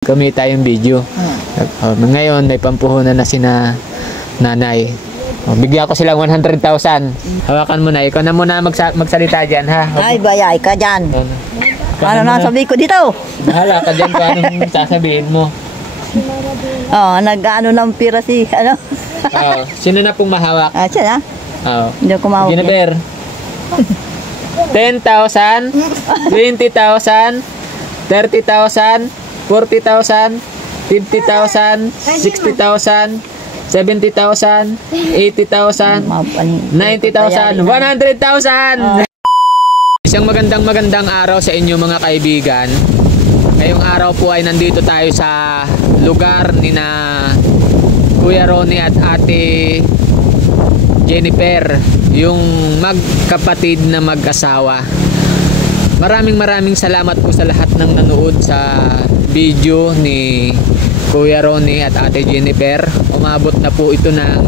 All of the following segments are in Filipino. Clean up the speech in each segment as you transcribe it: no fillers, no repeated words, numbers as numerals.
kumita yung video. Ngayon may pampuhunan na sina nanay. Bigyan ko silang 100,000. Hawakan mo na. Ikaw na muna magsalita dyan, ha? Ay, bayay ka dyan. Ano na sabi ko dito? Bahala ka dyan kung anong sasabihin mo. Nag-ano ng pira si, ano? Sino na pong mahawak? Siya na? Hindi ako mahawak. Jennifer. 10,000, 20,000, 30,000, 40,000, 50,000, 60,000, 70,000, 80,000, 90,000, 100,000! Isang magandang araw sa inyo mga kaibigan. Ngayong araw po ay nandito tayo sa lugar ni na Kuya Ronnie at Ate Jennifer, yung magkapatid na mag-asawa. Maraming salamat po sa lahat ng nanood sa video ni Kuya Ronnie at Ate Jennifer. Umabot na po ito ng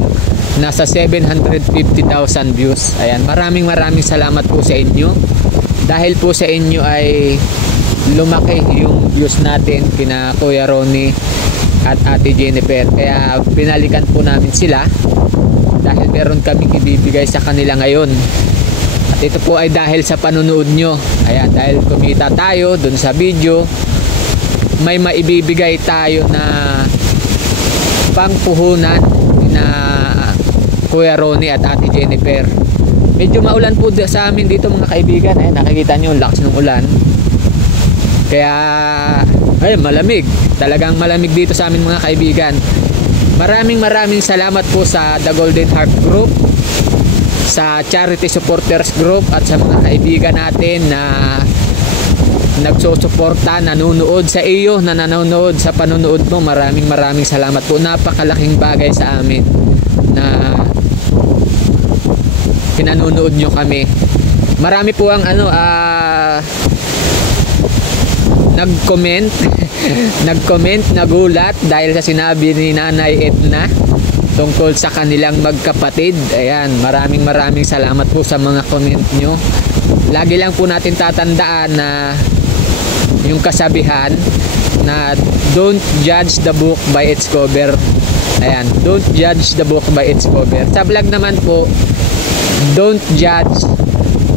nasa 750,000 views. Ayan, maraming salamat po sa inyo. Dahil po sa inyo ay lumaki yung views natin kina Kuya Ronnie at Ate Jennifer. Kaya pinalikan po namin sila dahil meron kaming ibibigay sa kanila ngayon. At ito po ay dahil sa panunood nyo. Ayan, dahil kumita tayo dun sa video, may maibibigay tayo na pangpuhunan na Kuya Ronnie at Ate Jennifer. Medyo maulan po sa amin dito mga kaibigan. Ayan, nakikita nyo yung lakas ng ulan. Kaya ay malamig. Talagang malamig dito sa amin mga kaibigan. Maraming salamat po sa The Golden Heart Group, sa Charity Supporters Group, at sa mga kaibigan natin na nagsusuporta, nanonood sa iyo, na nanonood sa panonood mo. Maraming salamat po. Napakalaking bagay sa amin na pinanonood nyo kami. Marami po ang nag-comment, nagulat dahil sa sinabi ni Nanay Edna tungkol sa kanilang magkapatid. Ayan, maraming salamat po sa mga comment nyo. Lagi lang po natin tatandaan na yung kasabihan na don't judge the book by its cover. Ayan, don't judge the book by its cover. Sa vlog naman po, don't judge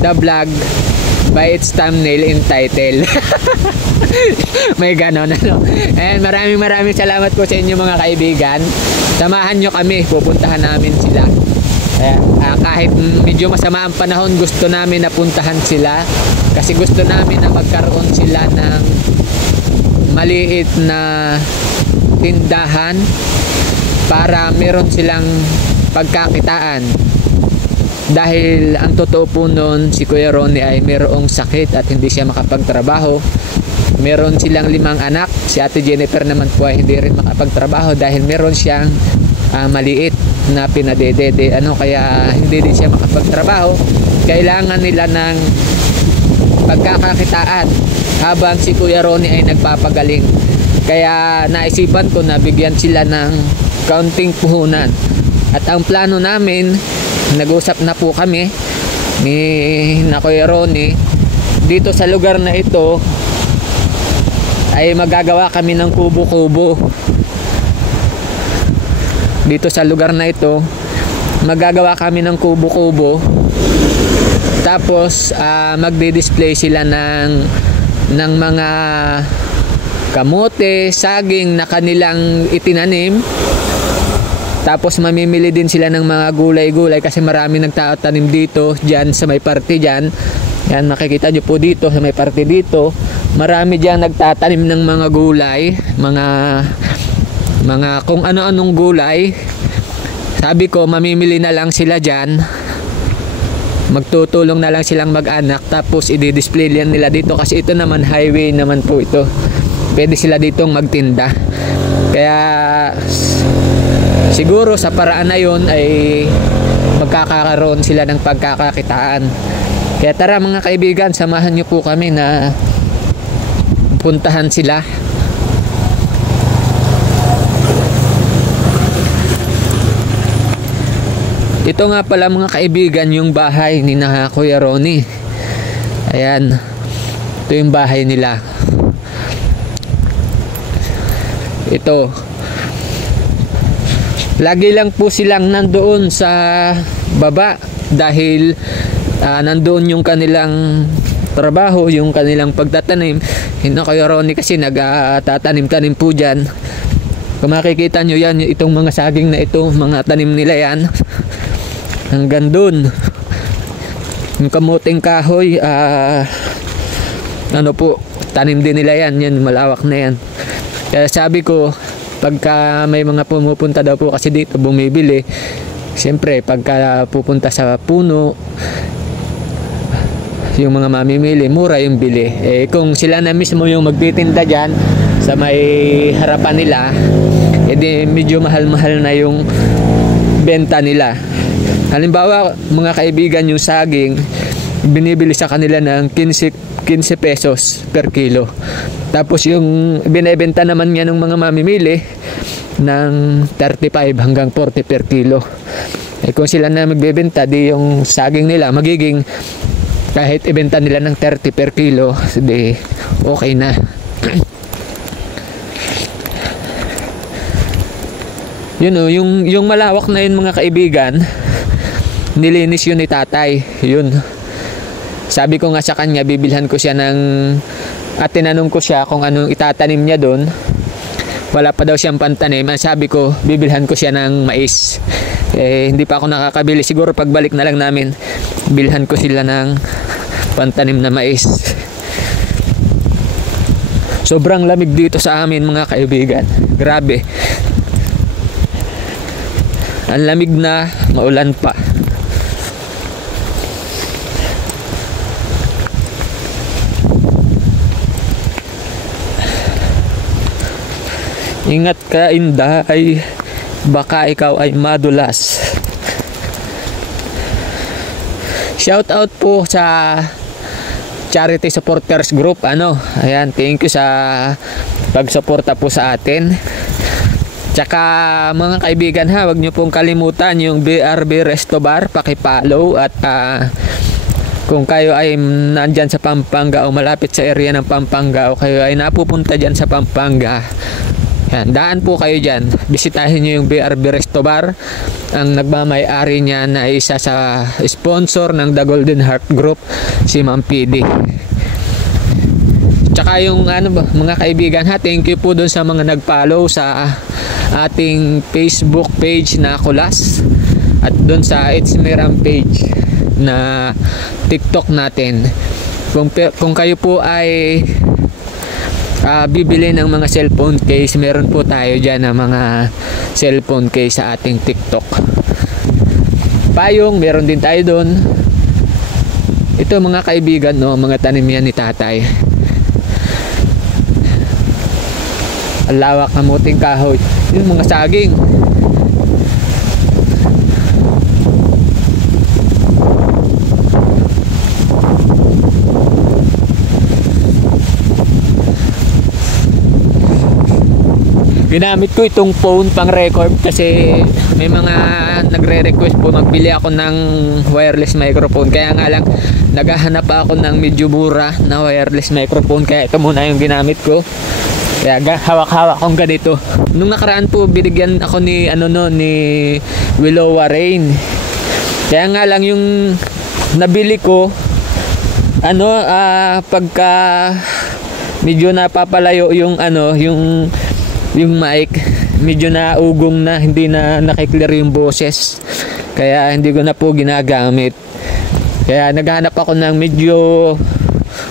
the vlog by its thumbnail and title. May ganon, ano? And maraming salamat po sa inyo mga kaibigan. Samahan nyo kami, pupuntahan namin sila. Kahit medyo masama ang panahon, gusto namin na puntahan sila kasi gusto namin na magkaroon sila ng maliit na tindahan para meron silang pagkakitaan. Dahil ang totoo po nun, si Kuya Ronnie ay mayroong sakit at hindi siya makapagtrabaho. Meron silang 5 anak. Si Ate Jennifer naman po ay hindi rin makapagtrabaho dahil meron siyang maliit na pinadedede. Kaya hindi din siya makapagtrabaho. Kailangan nila ng pagkakakitaan habang si Kuya Ronnie ay nagpapagaling. Kaya naisipan ko na bigyan sila ng kaunting puhunan. At ang plano namin, nag-usap na po kami ni Kuya Ronnie, dito sa lugar na ito ay magagawa kami ng kubo-kubo. Dito sa lugar na ito magagawa kami ng kubo-kubo, tapos magdi-display sila ng mga kamote, saging na kanilang itinanim. Tapos mamimili din sila ng mga gulay-gulay kasi marami nagtatanim dito dyan sa may parte dyan. Yan, makikita nyo po dito sa may parte dito. Marami dyan nagtatanim ng mga gulay, mga kung ano-anong gulay. Sabi ko mamimili na lang sila dyan. Magtutulong na lang silang mag-anak, tapos i-display nila dito kasi ito naman highway naman po ito. Pwede sila ditong magtinda. Kaya siguro sa paraan na yun ay magkakaroon sila ng pagkakakitaan. Kaya tara mga kaibigan, samahan nyo po kami na puntahan sila. Ito nga pala mga kaibigan yung bahay ni Kuya Ronnie. Ayan, ito yung bahay nila. Ito. Lagi lang po silang nandoon sa baba dahil nandoon yung kanilang trabaho, yung kanilang pagtatanim. Hindi kayo Ronnie kasi nagtatanim-tanim po dyan. Kung makikita nyo yan, itong mga saging na ito, mga tanim nila yan. Hanggang dun. Yung kamuting kahoy, ano po, tanim din nila yan. Yan, malawak na yan. Kaya sabi ko, pagka may mga pumupunta daw po kasi dito bumibili, siyempre pagka pupunta sa puno, yung mga mamimili, mura yung bili. Kung sila na mismo yung magtitinda dyan sa may harapan nila, edi medyo mahal-mahal na yung benta nila. Halimbawa, mga kaibigan, yung saging binibili sa kanila ng 15 pesos per kilo. Tapos yung binebenta naman niya ng mga mamimili ng 35 hanggang 40 per kilo. Kung sila na magbebenta, di yung saging nila magiging, kahit ibenta nila ng 30 per kilo, di okay na. Yun o, yung malawak na yun mga kaibigan, nilinis yun ni tatay. Yun. Sabi ko nga sa kanya, bibilhan ko siya ng, at tinanong ko siya kung anong itatanim niya doon. Wala pa daw siyang pantanim. Ang sabi ko, bibilhan ko siya ng mais. Hindi pa ako nakakabili. Siguro pagbalik na lang namin, bilhan ko sila ng pantanim na mais. Sobrang lamig dito sa amin mga kaibigan. Grabe. Ang lamig na, maulan pa. Ingat ka, Inday, baka ikaw ay madulas. Shout out po sa Charity Supporters Group. Ayan, thank you sa pagsuporta po sa atin. Tsaka mga kaibigan ha, wag nyo pong kalimutan yung BRB Resto Bar, paki-follow. At kung kayo ay nandyan sa Pampanga o malapit sa area ng Pampanga o kayo ay napupunta dyan sa Pampanga, yan, daan po kayo dyan. Bisitahin nyo yung BRB Resto Bar. Ang nagmamay-ari niya na isa sa sponsor ng The Golden Heart Group, si Ma'am PD. Tsaka yung mga kaibigan ha, thank you po dun sa mga nag-follow sa ating Facebook page na Kulas at dun sa It's Miram page na TikTok natin. Kung kayo po ay bibili ng mga cellphone case, meron po tayo dyan ng mga cellphone case sa ating TikTok. Payong, meron din tayo doon. Ito mga kaibigan, mga tanim yan ni tatay. Ang lawak ng muting kahoy. Yung mga saging. Ginamit ko itong phone pang record kasi may mga nagre-request po magbili ako ng wireless microphone. Kaya nga lang naghahanap ako ng medyo mura na wireless microphone, kaya ito muna yung ginamit ko. Kaya hawak-hawak kong ganito. Nung nakaraan po binigyan ako ni ni Willowa Rain. Kaya nga lang yung nabili ko pagka medyo napapalayo yung yung mic, medyo naugong na, hindi na nakiklear yung boses. Kaya hindi ko na po ginagamit. Kaya naghanap ako ng medyo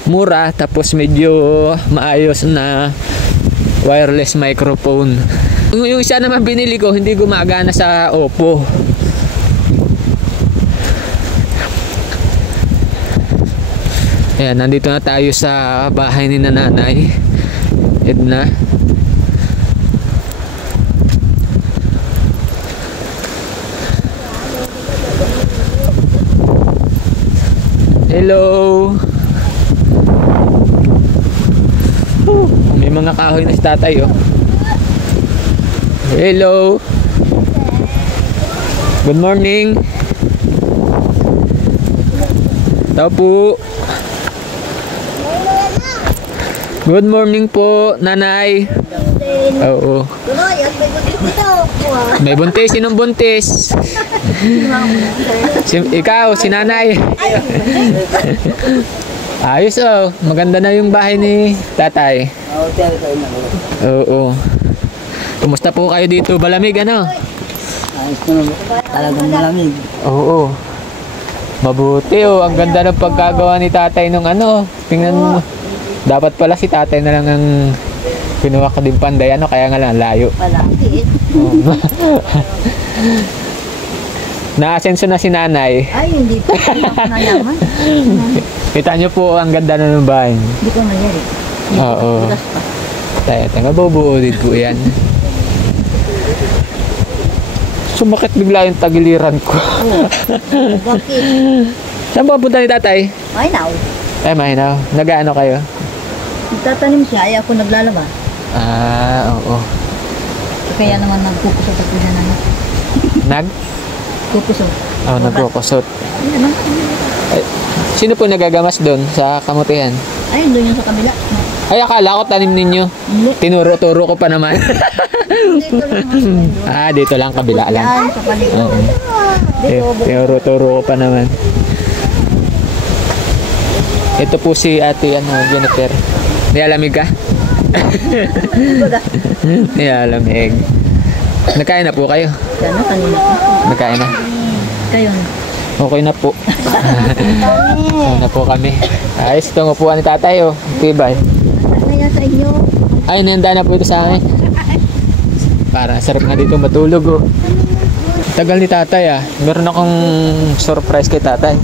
mura tapos medyo maayos na wireless microphone. Yung isa naman binili ko, hindi gumagana sa Oppo. Ayan, nandito na tayo sa bahay ni Nanay Edna. Hello. May mga kahoy na si tatay Hello. Good morning. Tao po. Good morning po, Nanay. Oo. May buntis. Sinong buntis? Ikaw, si nanay. Ayos oh. Maganda na yung bahay ni tatay. Oo. Kumusta po kayo dito? Malamig ano? Ayos naman. Talagang malamig. Oo. Mabuti oh. Ang ganda ng pagkagawa ni tatay nung ano. Tingnan mo. Dapat pala si tatay na lang ang kinuha ko din panday. Ano? Kaya nga lang layo. Malaki. Na-asenso na si nanay. Ay, hindi pa. Nayaman. Kita nyo po ang ganda na ng bahay. Hindi ko nangyari. Oo. Bulas pa. Tayo, mabubuo din po yan. Sumakit bigla yung tagiliran ko. Bakit? Saan ba punta ni tatay? Ay, now. Ay, mahinaw. Nag-ano kayo? Nagtatanim siya, ay ako naglalaba. Ah, oo. Kaya naman nagkukusot ako na naman. Nag? Kukusot. Oh, nagkukusot. Ay, naman. Ay, sino po nagagamas doon sa kamutihan? Ay, doon yung sa kabila. Ay, akala ko tanim ninyo. Hindi. Tinuro-turo ko pa naman. Dito lang. Dito lang, kabila lang. Yan, sa paligid. Oo. Dito, Tinuro-turo ko pa naman. Ito po si ate, Jennifer. May alamig ka? May alamig. Nagkain na po kayo? Yan, kanina. Nagkain na? Kayo na. Okay na po. Okay na po kami. Ayos, ito ang upuan ni tatay, oh. Tibay. Ano yan sa inyo? Ay, nahanda na po ito sa akin. Para sarap nga dito matulog, oh. Tagal ni tatay, ah. Meron akong surprise kay tatay.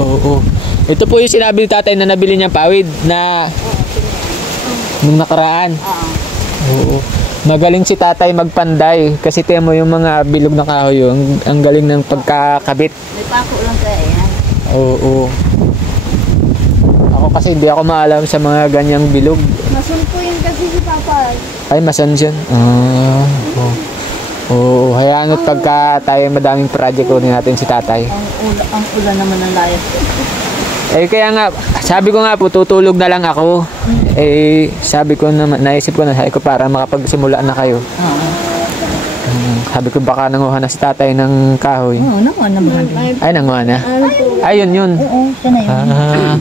Oo. Ito po yung sinabi ni tatay na nabili niyang pawid na nung nakaraan. Oo. Magaling si tatay magpanday kasi tiyan mo yung mga bilog na kahoy yun. Ang galing ng pagkakabit. May pako lang kaya yan. Oo. Ako kasi hindi ako maalam sa mga ganyang bilog. Masun po yun kasi si Papa. Ay, masan dyan? Oo. Hayaan at pagka tayo madaming project unin natin si tatay. Ang ulan naman ng layas. Eh kaya nga, sabi ko nga po, tutulog na lang ako. Eh, sabi ko naman, naisip ko na, sabi ko para makapagsimula na kayo. Oo. Sabi ko baka nanguha na si tatay ng kahoy. Oo, nakuha naman. Ay, nanguha na? Ay, yun. Oo, siya na yun.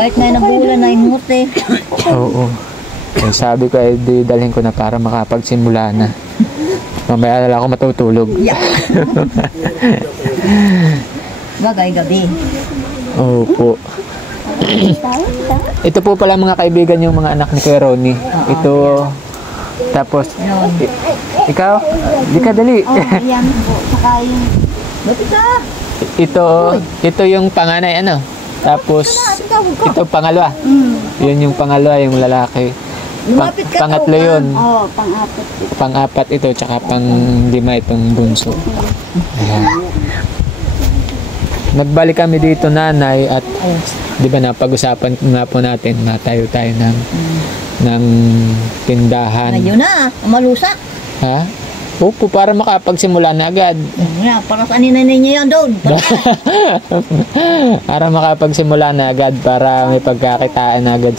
Kahit na nabulan na yung mute. Oo. Eh, sabi ko, dalhin ko na para makapagsimula na. Mamaya na lang ako matutulog. Yeah. Bagay gabi. Opo. Ito po pala mga kaibigan yung mga anak ni Kuya Ronnie. Ito. Tapos, Yun. ikaw? Di ka dali. Yan po. Saka yung... Ba't ka? Ito yung panganay, ano? Tapos, ito pangalawa. Yun yung pangalawa, yung lalaki. Lumapit ka Pangatlo to, yun. Oo, pang-apat. Pang-apat ito, tsaka pang-lima itong bunso. Ayan. Nagbalik kami dito, nanay, at di ba napag-usapan nga po natin na tayo ng tindahan. Ngayon na, malusak. Ha? Opo, para makapagsimula na agad. Para sa aninanay niya yan doon. Para makapagsimula na agad, para may pagkakitaan na agad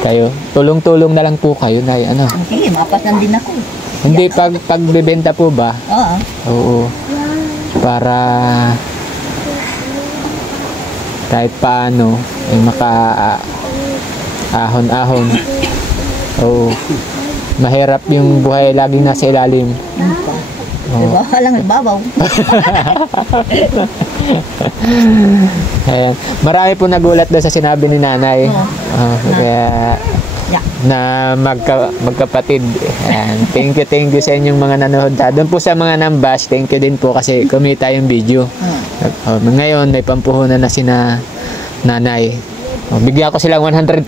kayo. Tulong-tulong na lang po kayo, nay. Ano? Sige, mapasan din ako. Hindi, pagbebenta po ba? Oo. Oo. Para kahit paano ay maka-ahon-ahon. Oo. Mahirap yung buhay laging nasa ilalim. Diba? Walang nagbabaw. Ayan. Marami po nagulat doon sa sinabi ni nanay. Kaya na magkapatid. Ayan. Thank you sa inyong mga nanonood. Doon po sa mga nambash, thank you din po kasi kumita yung video. Ngayon, may pampuhunan na si nanay. Bigyan ko silang 100,000.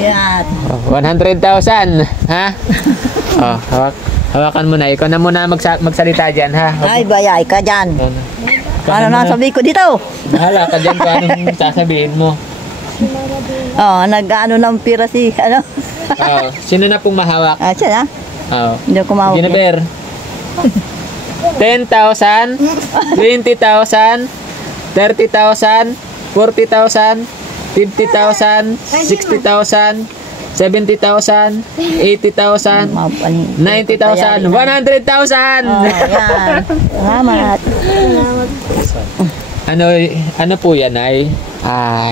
Yan. 100,000. Ha? Hawakan mo na. Ikaw na muna magsalita dyan, ha? Ay, bayay ka dyan. Ano na sabi ko dito? Bahala ka dyan kung anong sasabihin mo. Nag-ano ng pira si, ano? Sino na pong mahawak? Siya na. Hindi ako mahawak. Jennifer. 10,000, 20,000, 30,000, 40,000, 50,000, 60,000, 70,000, 80,000, 90,000, 100,000. Oh, yan. Salamat. Ano po yan ay?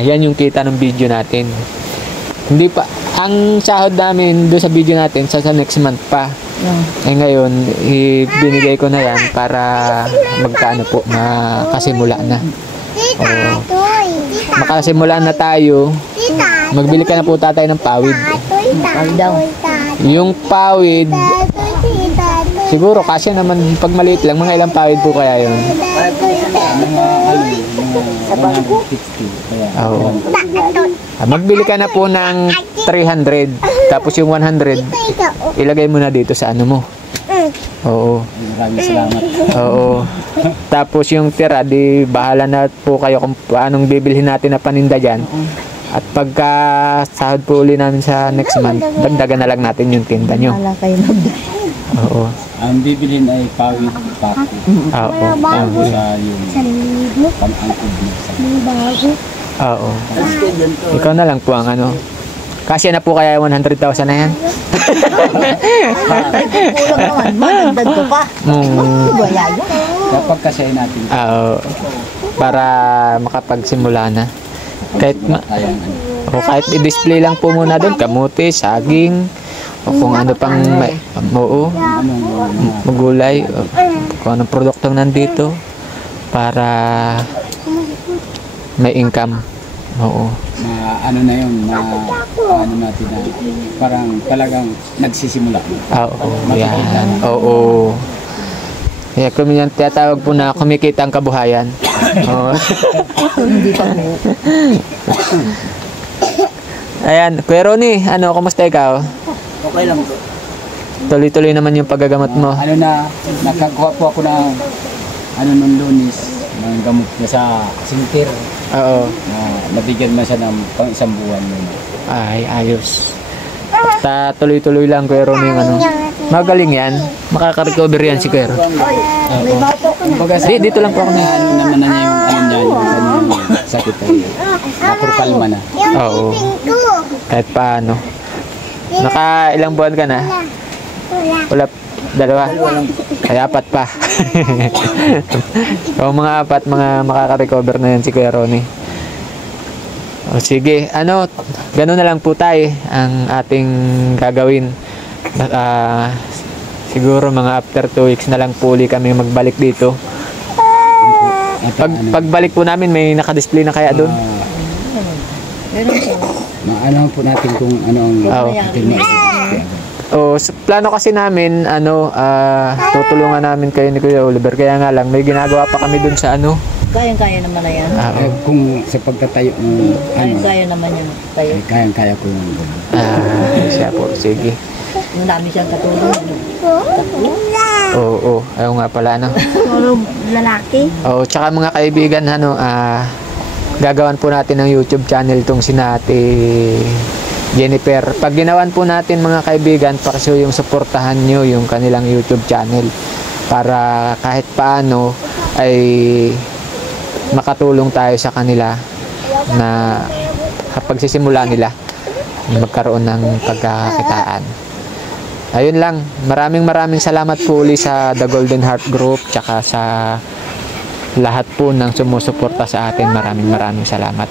Yan yung kita ng video natin. Hindi pa, ang sahod namin doon sa video natin sa next month pa. Eh ngayon, binigay ko na yan para magkaano po, makasimula na. Makasimula na tayo. Magbili ka na po tatay ng pawid. Pawid daw. Yung pawid, siguro kasi naman pag maliit lang, mga ilang pawid po kaya yun? Oo. Magbili ka na po ng 300, tapos yung 100 ilagay mo na dito sa ano mo. Oo. Maraming salamat. Oo. Tapos yung tira, di bahala na po kayo kung anong bibilhin natin na paninda dyan. At pagka sahod po uli namin sa next month, dagdagan na lang natin yung tinda nyo. Wala kayo Oo. Ang bibilin ay pawid pako. Oo. Bago sa yung pang-angkod mo sa Oo. Ikaw na lang po ang ano. Kasi na po kaya 100,000 na yan. kulang naman. Magdagdag ko pa. Wala yun. kapag kasi natin Oo. Para makapagsimula na. Kahit tayong o kahit i-display lang po muna doon, kamote, saging, o kung ano pang magulay, o kung anong produktong nandito para may income. Oo. ano na yun na ano natin na parang talagang nagsisimula. Oo, yan. Oo. Kaya kung yan tinatawag po na kumikita ang kabuhayan. Oo. Hindi pa mo. Ayan, Kuya Ronnie, kumusta ikaw? Okay lang po. Tuloy-tuloy naman yung paggagamot mo. Ano na, nakakuha po ako ng nung Lunes, ng gamot niya sa sinter. Oo. Nabigyan man siya ng pang isang buwan. Ay, ayos. Basta tuloy-tuloy lang, Kuya Ronnie, yung ano. Magaling yan. Makaka-recover yan si Kuya Ronnie. May bato ko na. Kumbaga, Dito lang po ako na. ano naman na niya yung sakit ay napurkalma na. Oo. Kahit paano. Naka ilang buwan ka na? Wala. Dalawa? Ay, 4 pa. O mga 4, mga makaka-recover na yan si Kuya Ronnie. O sige, gano'n na lang po tayo ang ating gagawin. Siguro mga after 2 weeks na lang po uli kami magbalik dito. Pagbalik po namin, may nakadisplay na kaya doon? Ano po natin kung ano ang ating plano kasi namin, tutulungan namin kayo ni Kuya Oliver. Kaya nga lang, may ginagawa pa kami doon sa Kayang-kaya naman na yan. kung sa pagtatayo ng Kayang-kaya naman yan. Kayo. kayang-kaya ko yung siya po, sige. Yung dami siyang katulong. Oo, ayaw nga pala, Tulong lalaki. Oo, tsaka mga kaibigan, gagawan po natin ng YouTube channel tong si Ate Jennifer. Pag ginawan po natin mga kaibigan, pakisuyo yung suportahan nyo yung kanilang YouTube channel para kahit paano ay makatulong tayo sa kanila na kapag sisimula nila magkaroon ng pagkakakitaan. Ayun lang, maraming salamat po uli sa The Golden Heart Group tsaka sa lahat po ng sumusuporta sa atin. Maraming salamat.